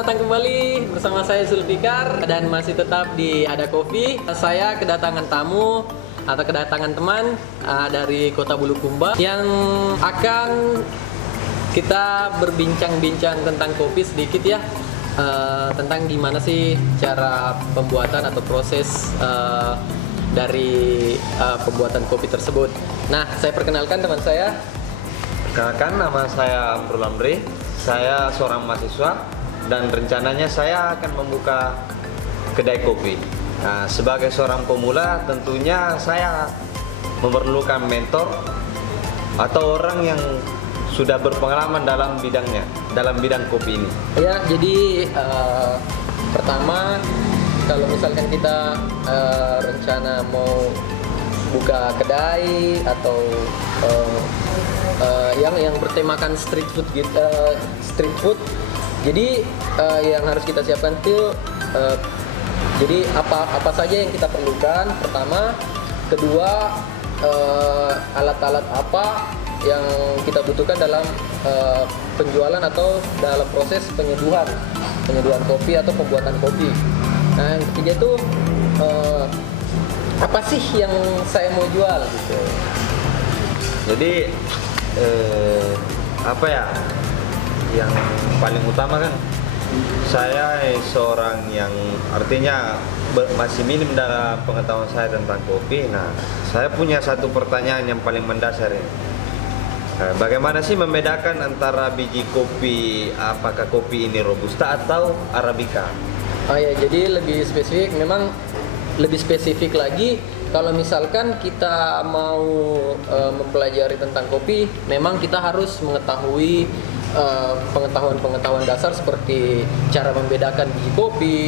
Selamat datang kembali bersama saya Zulfikar dan masih tetap di Ada Kopi. Saya kedatangan tamu atau kedatangan teman dari Kota Bulukumba yang akan kita berbincang-bincang tentang kopi sedikit ya. Tentang gimana sih cara pembuatan atau proses dari pembuatan kopi tersebut. Nah, saya perkenalkan teman saya. Perkenalkan, nama saya Amrul Amri. Saya seorang mahasiswa dan rencananya saya akan membuka kedai kopi. Nah, sebagai seorang pemula tentunya saya memerlukan mentor atau orang yang sudah berpengalaman dalam bidangnya, dalam bidang kopi ini. Ya, jadi pertama kalau misalkan kita rencana mau buka kedai atau yang bertemakan street food gitu, street food. Jadi yang harus kita siapkan itu jadi apa saja yang kita perlukan. Pertama, kedua alat-alat apa yang kita butuhkan dalam penjualan atau dalam proses penyeduhan kopi atau pembuatan kopi. Nah, yang ketiga itu apa sih yang saya mau jual gitu. Jadi apa ya, yang paling utama kan saya seorang yang artinya masih minim dalam pengetahuan saya tentang kopi. Nah, saya punya satu pertanyaan yang paling mendasar ini. Bagaimana sih membedakan antara biji kopi, apakah kopi ini robusta atau arabica? Oh ya, jadi lebih spesifik, memang lebih spesifik lagi kalau misalkan kita mau mempelajari tentang kopi, memang kita harus mengetahui pengetahuan dasar seperti cara membedakan biji kopi,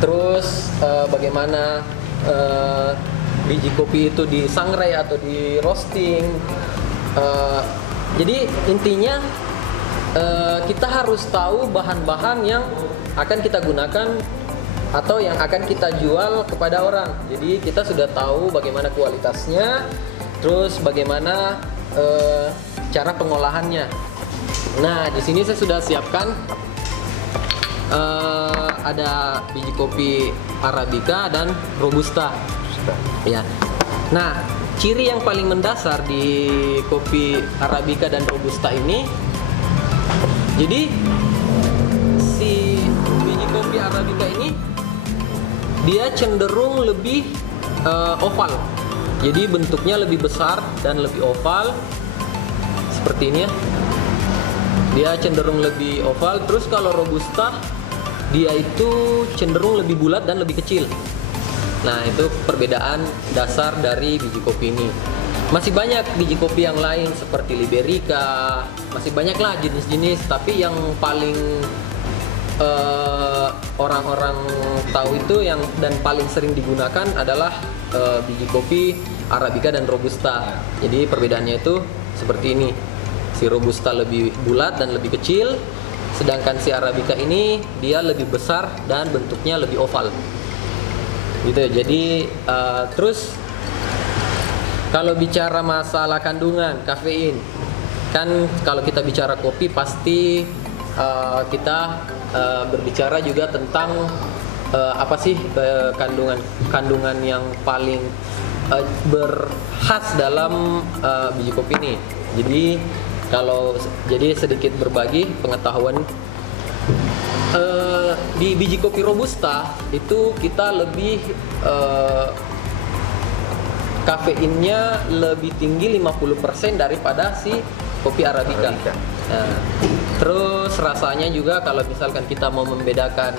terus bagaimana biji kopi itu disangrai atau di roasting. Jadi intinya kita harus tahu bahan-bahan yang akan kita gunakan atau yang akan kita jual kepada orang. Jadi kita sudah tahu bagaimana kualitasnya, terus bagaimana cara pengolahannya. Nah, di sini saya sudah siapkan ada biji kopi arabica dan robusta. Ya. Nah, ciri yang paling mendasar di kopi arabica dan robusta ini, jadi si biji kopi arabica ini dia cenderung lebih oval. Jadi bentuknya lebih besar dan lebih oval seperti ini ya. Dia cenderung lebih oval. Terus kalau robusta dia itu cenderung lebih bulat dan lebih kecil. Nah, itu perbedaan dasar dari biji kopi ini. Masih banyak biji kopi yang lain seperti Liberica, masih banyak lah jenis-jenis, tapi yang paling orang-orang tahu itu yang dan paling sering digunakan adalah biji kopi arabica dan robusta. Jadi perbedaannya itu seperti ini. Si robusta lebih bulat dan lebih kecil, sedangkan si arabica ini dia lebih besar dan bentuknya lebih oval. Gitu. Jadi terus kalau bicara masalah kandungan kafein, kan kalau kita bicara kopi pasti kita berbicara juga tentang apa sih kandungan yang paling berkhas dalam biji kopi ini. Jadi sedikit berbagi pengetahuan, di biji kopi robusta itu kita lebih kafeinnya lebih tinggi 50% daripada si kopi arabica. Nah, terus rasanya juga kalau misalkan kita mau membedakan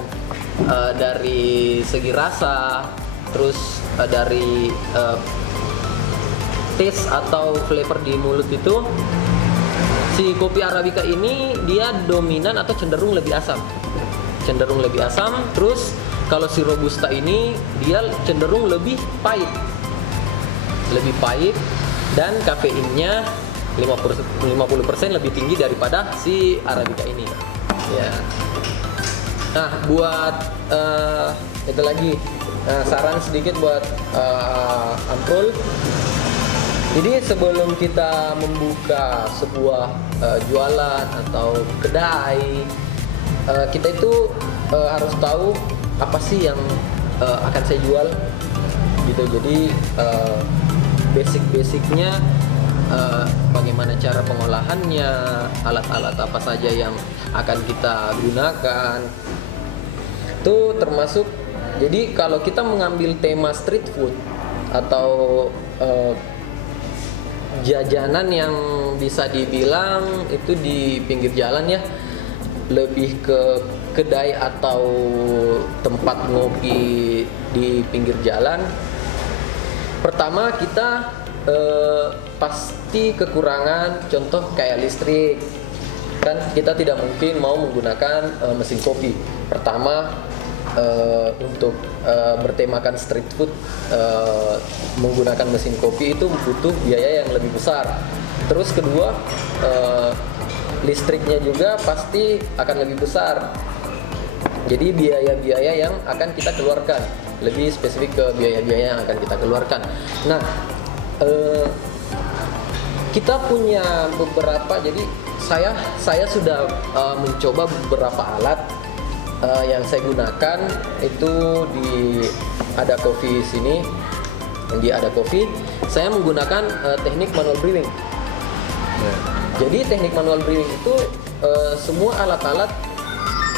dari segi rasa, terus dari taste atau flavor di mulut itu, si kopi arabica ini dia dominan atau cenderung lebih asam. Terus kalau si robusta ini dia cenderung lebih pahit dan kafeinnya 50% lebih tinggi daripada si arabica ini ya. Nah, buat itu lagi saran sedikit buat Amrul. Jadi sebelum kita membuka sebuah jualan atau kedai, kita itu harus tahu apa sih yang akan saya jual gitu. Jadi basic-basicnya bagaimana cara pengolahannya, alat-alat apa saja yang akan kita gunakan. Itu termasuk, jadi kalau kita mengambil tema street food atau jajanan yang bisa dibilang itu di pinggir jalan ya, lebih ke kedai atau tempat ngopi di pinggir jalan. Pertama kita pasti kekurangan, contoh kayak listrik. Kan kita tidak mungkin mau menggunakan mesin kopi. Pertama untuk bertemakan street food, menggunakan mesin kopi itu butuh biaya yang lebih besar. Terus kedua, listriknya juga pasti akan lebih besar. Jadi biaya-biaya yang akan kita keluarkan, lebih spesifik ke biaya-biaya yang akan kita keluarkan. Nah, kita punya beberapa, jadi saya sudah mencoba beberapa alat yang saya gunakan itu di Ada Coffee sini. Di Ada Coffee saya menggunakan teknik manual brewing. Jadi teknik manual brewing itu semua alat-alat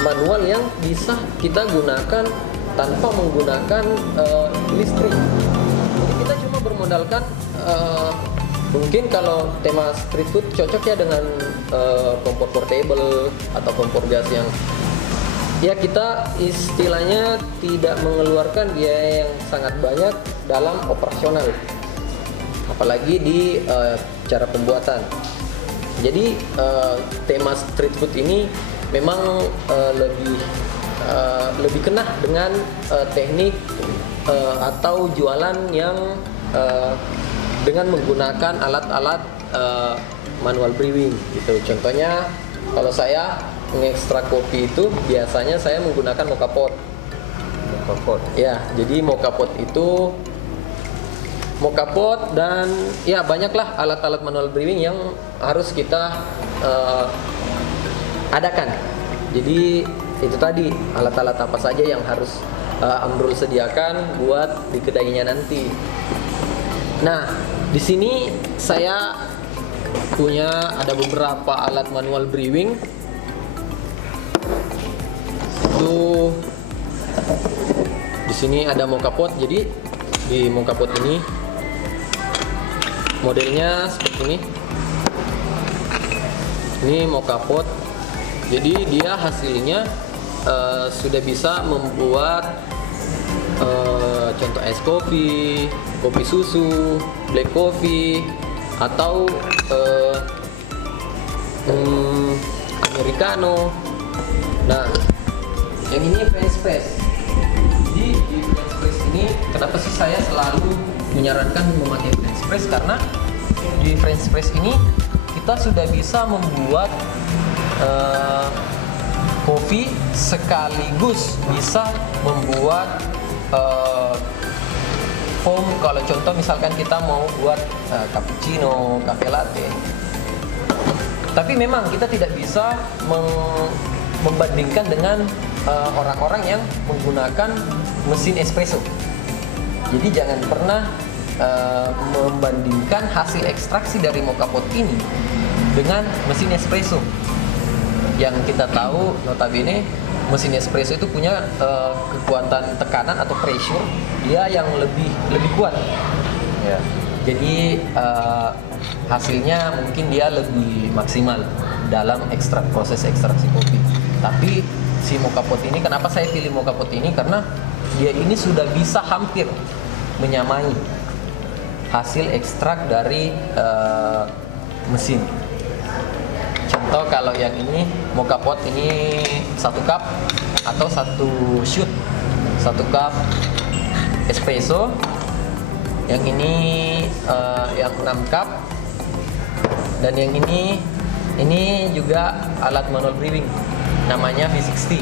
manual yang bisa kita gunakan tanpa menggunakan listrik. Jadi kita cuma bermodalkan mungkin kalau tema street food cocok ya dengan kompor portable atau kompor gas yang ya kita istilahnya tidak mengeluarkan biaya yang sangat banyak dalam operasional, apalagi di cara pembuatan. Jadi tema street food ini memang lebih kena dengan teknik atau jualan yang dengan menggunakan alat-alat manual brewing gitu. Contohnya kalau saya mengekstrak kopi itu biasanya saya menggunakan moka pot. Moka pot. Ya, jadi moka pot itu moka pot dan ya banyaklah alat-alat manual brewing yang harus kita adakan. Jadi itu tadi alat-alat apa saja yang harus Amrul sediakan buat di kedainya nanti. Nah, di sini saya punya ada beberapa alat manual brewing. Itu di sini ada moka pot. Jadi di moka pot ini modelnya seperti ini. Ini moka pot. Jadi dia hasilnya sudah bisa membuat contoh es kopi, kopi susu, black coffee, atau americano. Nah, yang ini French press. Jadi di French press ini kenapa sih saya selalu menyarankan memakai French press? Karena di French press ini kita sudah bisa membuat kopi sekaligus bisa membuat foam. Kalau contoh misalkan kita mau buat cappuccino, cafe latte. Tapi memang kita tidak bisa membandingkan dengan orang-orang yang menggunakan mesin espresso. Jadi jangan pernah membandingkan hasil ekstraksi dari moka pot ini dengan mesin espresso. Yang kita tahu notabene mesin espresso itu punya kekuatan tekanan atau pressure dia yang lebih kuat. Ya. Jadi hasilnya mungkin dia lebih maksimal dalam proses ekstraksi kopi. Tapi si moka pot ini, kenapa saya pilih moka pot ini? Karena dia ini sudah bisa hampir menyamai hasil ekstrak dari mesin. Contoh kalau yang ini moka pot ini 1 cup atau 1 shoot 1 cup espresso. Yang ini yang 6 cup. Dan yang ini juga alat manual brewing, namanya V60.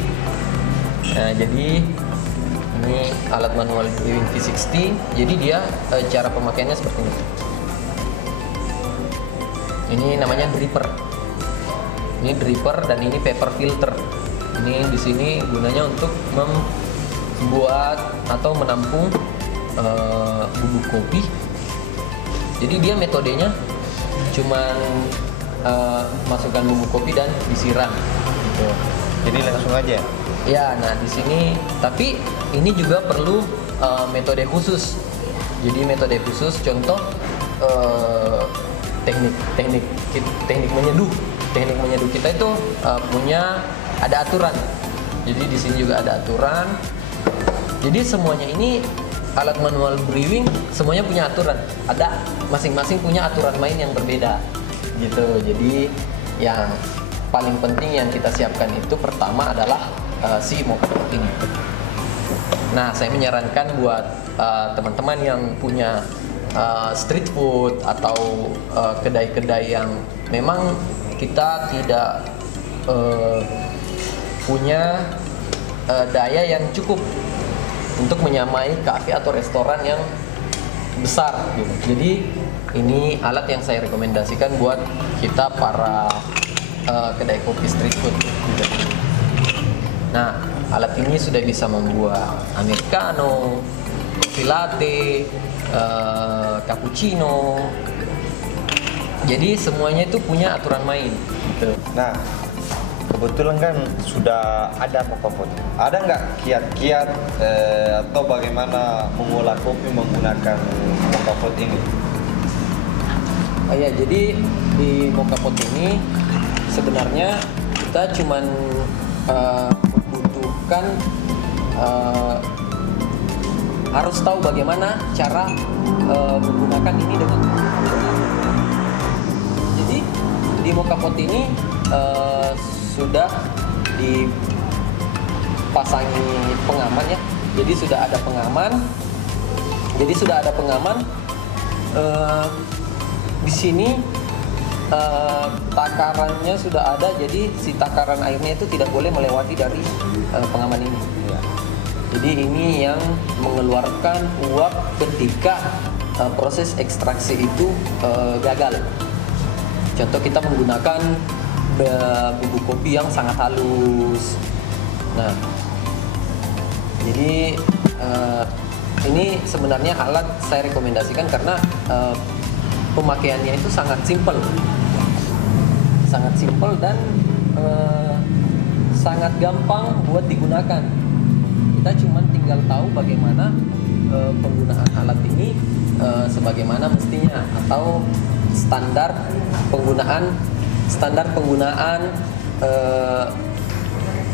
Nah, jadi ini alat manual brewing V60. Jadi dia cara pemakaiannya seperti ini. Ini namanya dripper. Ini dripper dan ini paper filter. Ini di sini gunanya untuk membuat atau menampung bubuk kopi. Jadi dia metodenya cuman masukkan bubuk kopi dan disiram. Gitu. Jadi langsung aja. Ya, nah di sini tapi ini juga perlu metode khusus. Jadi metode khusus, contoh teknik menyeduh. Teknik menyeduh kita itu punya ada aturan. Jadi di sini juga ada aturan. Jadi semuanya ini alat manual brewing semuanya punya aturan. Ada masing-masing punya aturan main yang berbeda. Gitu. Jadi yang paling penting yang kita siapkan itu pertama adalah si mocha pot ini. Nah, saya menyarankan buat teman-teman yang punya street food atau kedai-kedai yang memang kita tidak punya daya yang cukup untuk menyamai kafe atau restoran yang besar gitu. Jadi ini alat yang saya rekomendasikan buat kita para kedai kopi street food gitu. Nah, alat ini sudah bisa membuat americano, coffee latte, cappuccino. Jadi semuanya itu punya aturan main gitu. Nah, kebetulan kan sudah ada mocha pot. Ada nggak kiat-kiat atau bagaimana mengolah kopi menggunakan mocha pot ini? Oh ya, jadi di mocha pot ini sebenarnya kita cuman membutuhkan harus tahu bagaimana cara menggunakan ini dengan. Jadi di mocha pot ini sudah dipasangi pengaman ya. Jadi sudah ada pengaman. Di sini takarannya sudah ada, jadi si takaran airnya itu tidak boleh melewati dari pengaman ini. Ya. Jadi ini yang mengeluarkan uap ketika proses ekstraksi itu gagal. Contoh kita menggunakan bubuk kopi yang sangat halus. Nah, jadi ini sebenarnya alat saya rekomendasikan karena pemakaiannya itu sangat simpel dan sangat gampang buat digunakan. Kita cuma tinggal tahu bagaimana penggunaan alat ini sebagaimana mestinya atau standar penggunaan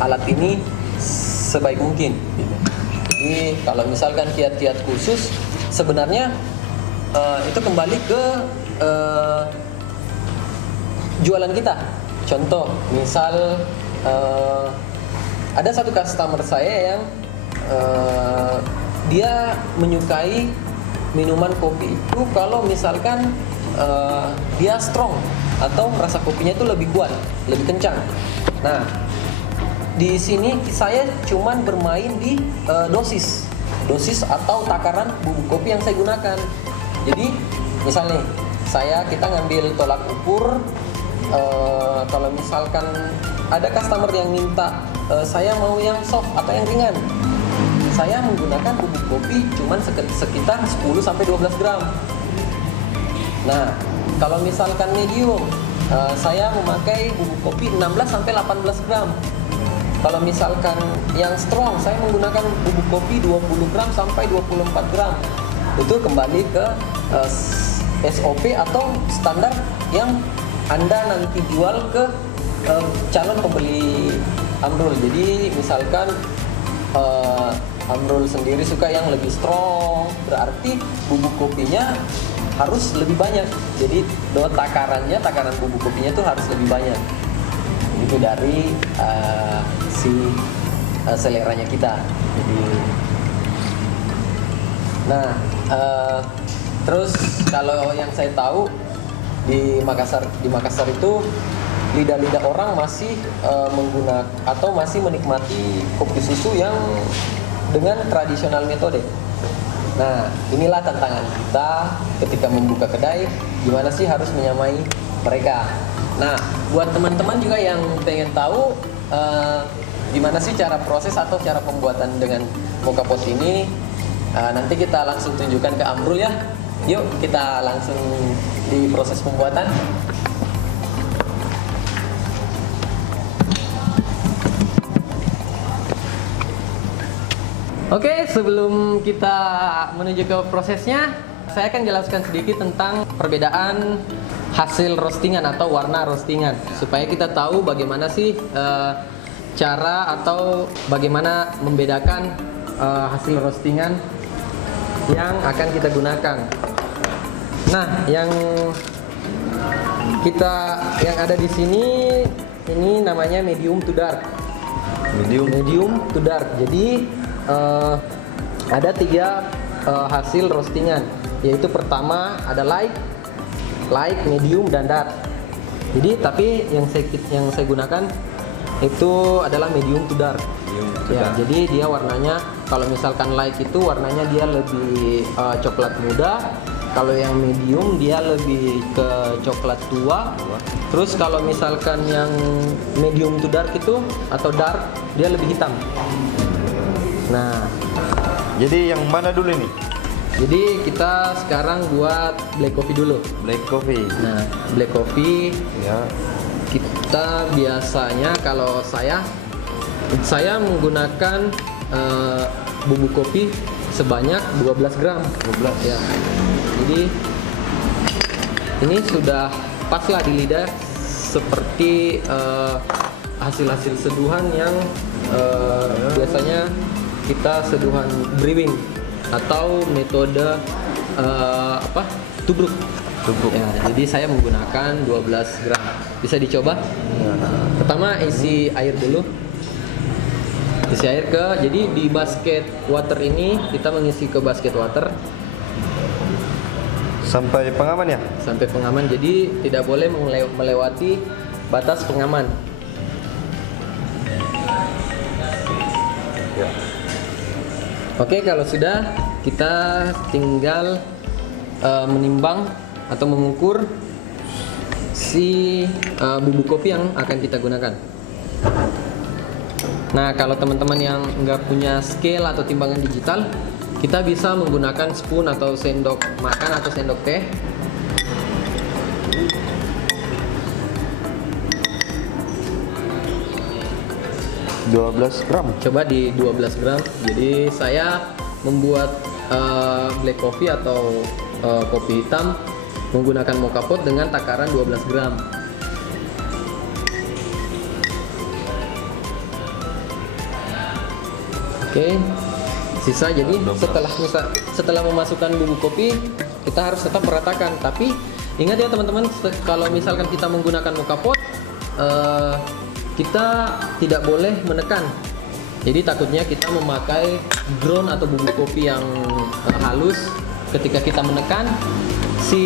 alat ini sebaik mungkin. Jadi kalau misalkan kiat-kiat khusus sebenarnya itu kembali ke jualan kita. Contoh, misal ada satu customer saya yang dia menyukai minuman kopi itu kalau misalkan dia strong atau rasa kopinya itu lebih kuat, lebih kencang. Nah, di sini saya cuman bermain di dosis atau takaran bubuk kopi yang saya gunakan. Jadi misalnya kita ngambil tolak ukur, kalau misalkan ada customer yang minta saya mau yang soft atau yang ringan, saya menggunakan bubuk kopi cuman sekitar 10-12 gram. Nah, kalau misalkan medium, saya memakai bubuk kopi 16-18 gram. Kalau misalkan yang strong, saya menggunakan bubuk kopi 20 gram sampai 24 gram. Itu kembali ke SOP atau standar yang Anda nanti jual ke calon pembeli Amrul. Jadi misalkan Amrul sendiri suka yang lebih strong, berarti bubuk kopinya harus lebih banyak. Jadi takaran bubuk kopinya itu harus lebih banyak. Itu dari seleranya kita. Jadi, nah, terus kalau yang saya tahu di Makassar itu lidah-lidah orang masih menggunakan atau masih menikmati kopi susu yang dengan tradisional metode. Nah, inilah tantangan kita ketika membuka kedai, gimana sih harus menyamai mereka. Nah, buat teman-teman juga yang pengen tahu gimana sih cara proses atau cara pembuatan dengan mocha pot ini? Nanti kita langsung tunjukkan ke Amrul ya. Yuk kita langsung di proses pembuatan. Oke, sebelum kita menuju ke prosesnya, saya akan jelaskan sedikit tentang perbedaan hasil roastingan atau warna roastingan, supaya kita tahu bagaimana sih cara atau bagaimana membedakan hasil roastingan yang akan kita gunakan. Nah, yang ada di sini ini namanya medium to dark. Medium to dark. Jadi ada 3 hasil roastingan, yaitu pertama ada light, medium, dan dark. Jadi tapi yang saya gunakan itu adalah medium to dark. Jadi dia warnanya, kalau misalkan light itu warnanya dia lebih coklat muda, kalau yang medium dia lebih ke coklat tua. Terus kalau misalkan yang medium to dark itu atau dark dia lebih hitam. Nah, jadi yang mana dulu ini? Jadi kita sekarang buat black coffee dulu. Black coffee. Nah, black coffee Ya. kita biasanya kalau saya menggunakan bubuk kopi sebanyak 12 gram. 12. Ya. Jadi ini sudah pas lah di lidah, seperti hasil-hasil seduhan yang biasanya kita seduhan brewing atau metode tubruk. Ya, jadi saya menggunakan 12 gram. Bisa dicoba. Pertama isi air dulu. Isi air jadi di basket water ini kita mengisi ke basket water Sampai pengaman ya? sampai pengaman. Jadi tidak boleh melewati batas pengaman. Ya. Oke, kalau sudah, kita tinggal menimbang atau mengukur si bubuk kopi yang akan kita gunakan. Nah, kalau teman-teman yang nggak punya scale atau timbangan digital, kita bisa menggunakan spoon atau sendok makan atau sendok teh. $12. Coba di 12 gram. Jadi saya membuat black coffee atau kopi hitam menggunakan mocha pot dengan takaran 12 gram. Oke, sisa. Jadi setelah memasukkan bubuk kopi, kita harus tetap meratakan. Tapi ingat ya teman-teman, kalau misalkan kita menggunakan mocha pot, kita tidak boleh menekan. Jadi takutnya kita memakai ground atau bubuk kopi yang halus. Ketika kita menekan, si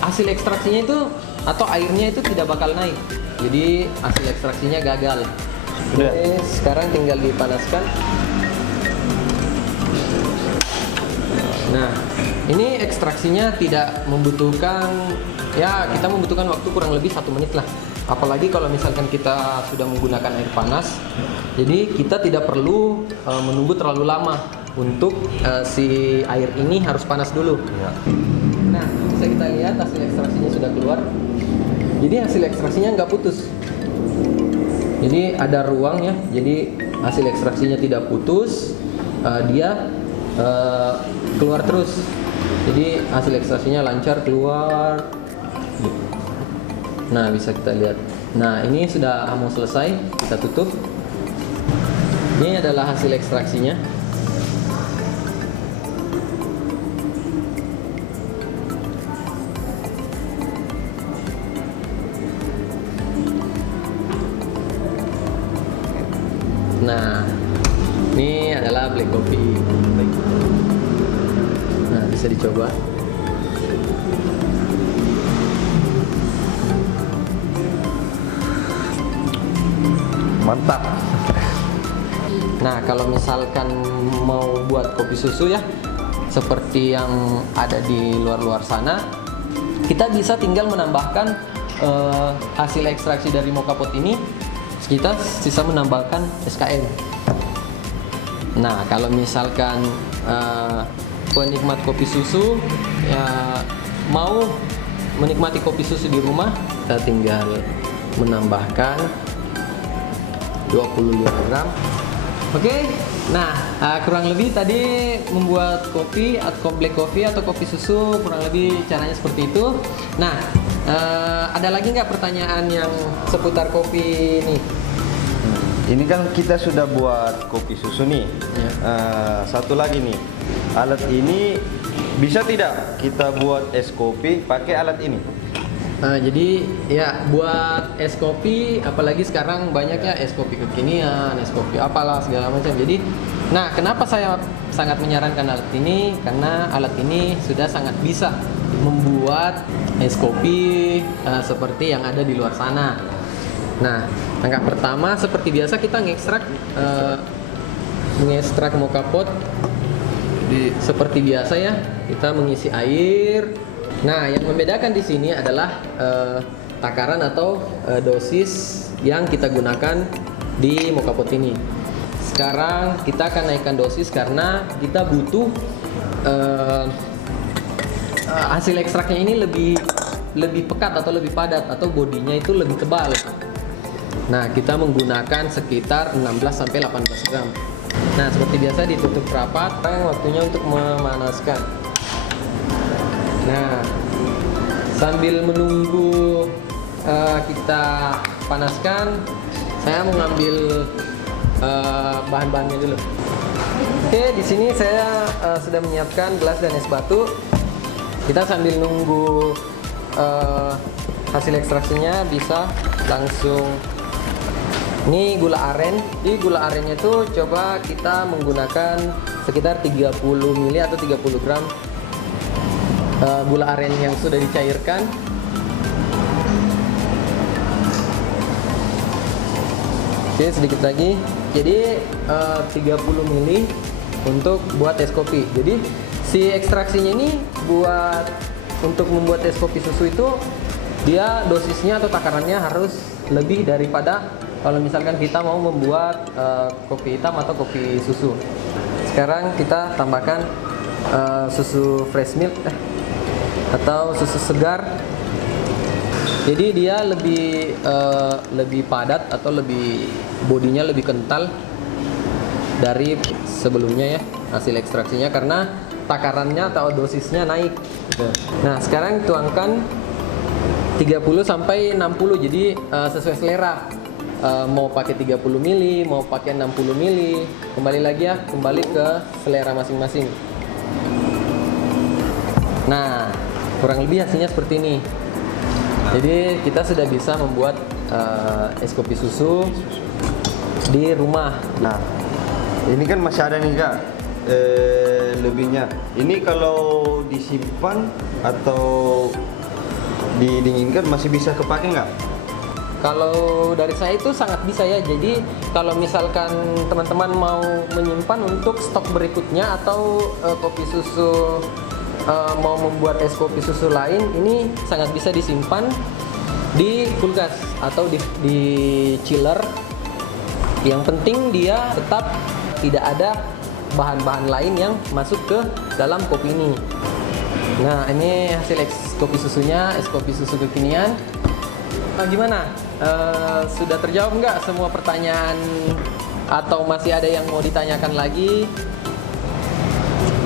hasil ekstraksinya itu atau airnya itu tidak bakal naik. Jadi hasil ekstraksinya gagal. Oke, sekarang tinggal dipanaskan. Nah, ini ekstraksinya tidak membutuhkan, ya kita membutuhkan waktu kurang lebih 1 menit lah. Apalagi kalau misalkan kita sudah menggunakan air panas, jadi kita tidak perlu menunggu terlalu lama untuk si air ini harus panas dulu. Nah, bisa kita lihat hasil ekstraksinya sudah keluar. Jadi hasil ekstraksinya nggak putus. Jadi ada ruang ya. Jadi hasil ekstraksinya tidak putus, dia keluar terus. Jadi hasil ekstraksinya lancar keluar. Nah, bisa kita lihat. Nah, ini sudah mau selesai, kita tutup. Ini adalah hasil ekstraksinya. Nah, ini adalah black coffee. Nah, bisa dicoba. Mantap. Nah, kalau misalkan mau buat kopi susu ya, seperti yang ada di luar-luar sana, kita bisa tinggal menambahkan hasil ekstraksi dari mocha pot ini kita sisa menambahkan SKM. Nah, kalau misalkan penikmat kopi susu ya mau menikmati kopi susu di rumah, kita tinggal menambahkan 25 gram. Oke. Nah, kurang lebih tadi membuat kopi atau black coffee atau kopi susu kurang lebih caranya seperti itu. Nah, ada lagi nggak pertanyaan yang seputar kopi ini? Ini kan kita sudah buat kopi susu nih. Ya. Satu lagi nih, alat ini bisa tidak kita buat es kopi pakai alat ini? Jadi ya buat es kopi, apalagi sekarang banyak ya es kopi kekinian, es kopi apalah segala macam. Jadi, nah kenapa saya sangat menyarankan alat ini? Karena alat ini sudah sangat bisa membuat es kopi seperti yang ada di luar sana. Nah, langkah pertama seperti biasa kita mengekstrak mocha pot seperti biasa ya. Kita mengisi air. Nah, yang membedakan di sini adalah takaran atau dosis yang kita gunakan di mocha pot ini. Sekarang kita akan naikkan dosis karena kita butuh hasil ekstraknya ini lebih pekat atau lebih padat atau bodinya itu lebih tebal. Nah, kita menggunakan sekitar 16 sampai 18 gram. Nah, seperti biasa ditutup rapat. Sekarang waktunya untuk memanaskan. Nah, sambil menunggu kita panaskan, saya mengambil bahan-bahannya dulu. Oke, di sini saya sudah menyiapkan gelas dan es batu. Kita sambil nunggu hasil ekstraksinya bisa langsung. Ini gula aren. Di gula arennya itu coba kita menggunakan sekitar 30 ml atau 30 gram gula aren yang sudah dicairkan. Oke, sedikit lagi. Jadi 30 ml untuk buat es kopi. Jadi si ekstraksinya ini untuk membuat es kopi susu itu dia dosisnya atau takarannya harus lebih daripada kalau misalkan kita mau membuat kopi hitam atau kopi susu. Sekarang kita tambahkan susu fresh milk atau susu segar. Jadi dia lebih padat atau bodinya lebih kental dari sebelumnya ya hasil ekstraksinya karena takarannya atau dosisnya naik. Nah, sekarang tuangkan 30 sampai 60 jadi sesuai selera. Mau pakai 30 mili, mau pakai 60 mili, kembali lagi ya, kembali ke selera masing-masing. Nah, kurang lebih hasilnya seperti ini. Jadi kita sudah bisa membuat es kopi susu di rumah. Nah, ini kan masih ada nih Kak, lebihnya. Ini kalau disimpan atau didinginkan masih bisa kepake nggak? Kalau dari saya itu sangat bisa ya. Jadi kalau misalkan teman-teman mau menyimpan untuk stok berikutnya atau kopi susu mau membuat es kopi susu lain, ini sangat bisa disimpan di kulkas atau di chiller. Yang penting dia tetap tidak ada bahan-bahan lain yang masuk ke dalam kopi ini. Nah, ini hasil kopi susunya, es kopi susu kekinian. Nah, gimana? Sudah terjawab nggak semua pertanyaan atau masih ada yang mau ditanyakan lagi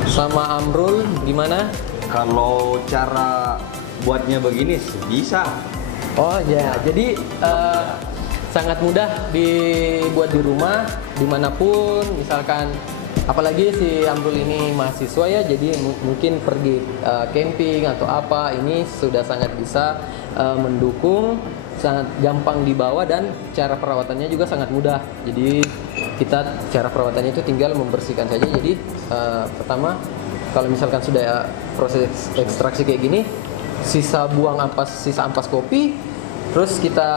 sama Amrul? Gimana? Kalau cara buatnya begini bisa. Oh ya, jadi sangat mudah dibuat di rumah dimanapun. Misalkan apalagi si Amrul ini mahasiswa ya, jadi mungkin pergi camping atau apa, ini sudah sangat bisa mendukung, sangat gampang dibawa dan cara perawatannya juga sangat mudah. Jadi cara perawatannya itu tinggal membersihkan saja. Jadi pertama kalau misalkan sudah proses ekstraksi kayak gini, sisa ampas kopi, terus kita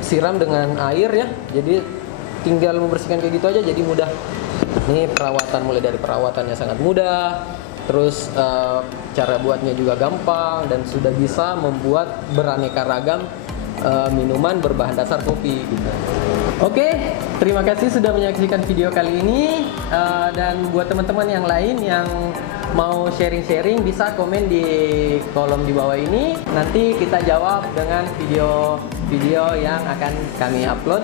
siram dengan air ya. Jadi tinggal membersihkan kayak gitu aja, jadi mudah. Ini perawatan, mulai dari perawatannya sangat mudah, terus cara buatnya juga gampang dan sudah bisa membuat beraneka ragam minuman berbahan dasar kopi gitu. Oke, terima kasih sudah menyaksikan video kali ini. Dan buat teman-teman yang lain yang mau sharing-sharing bisa komen di kolom di bawah ini. Nanti kita jawab dengan video-video yang akan kami upload.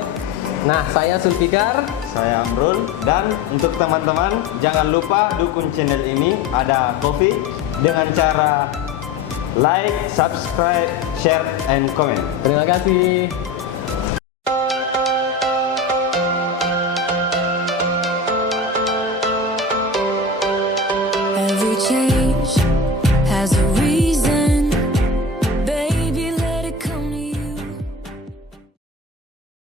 Nah, saya Zulfikar. Saya Amrul. Dan untuk teman-teman, jangan lupa dukung channel ini, Ada Kopi, dengan cara like, subscribe, share, and comment. Terima kasih.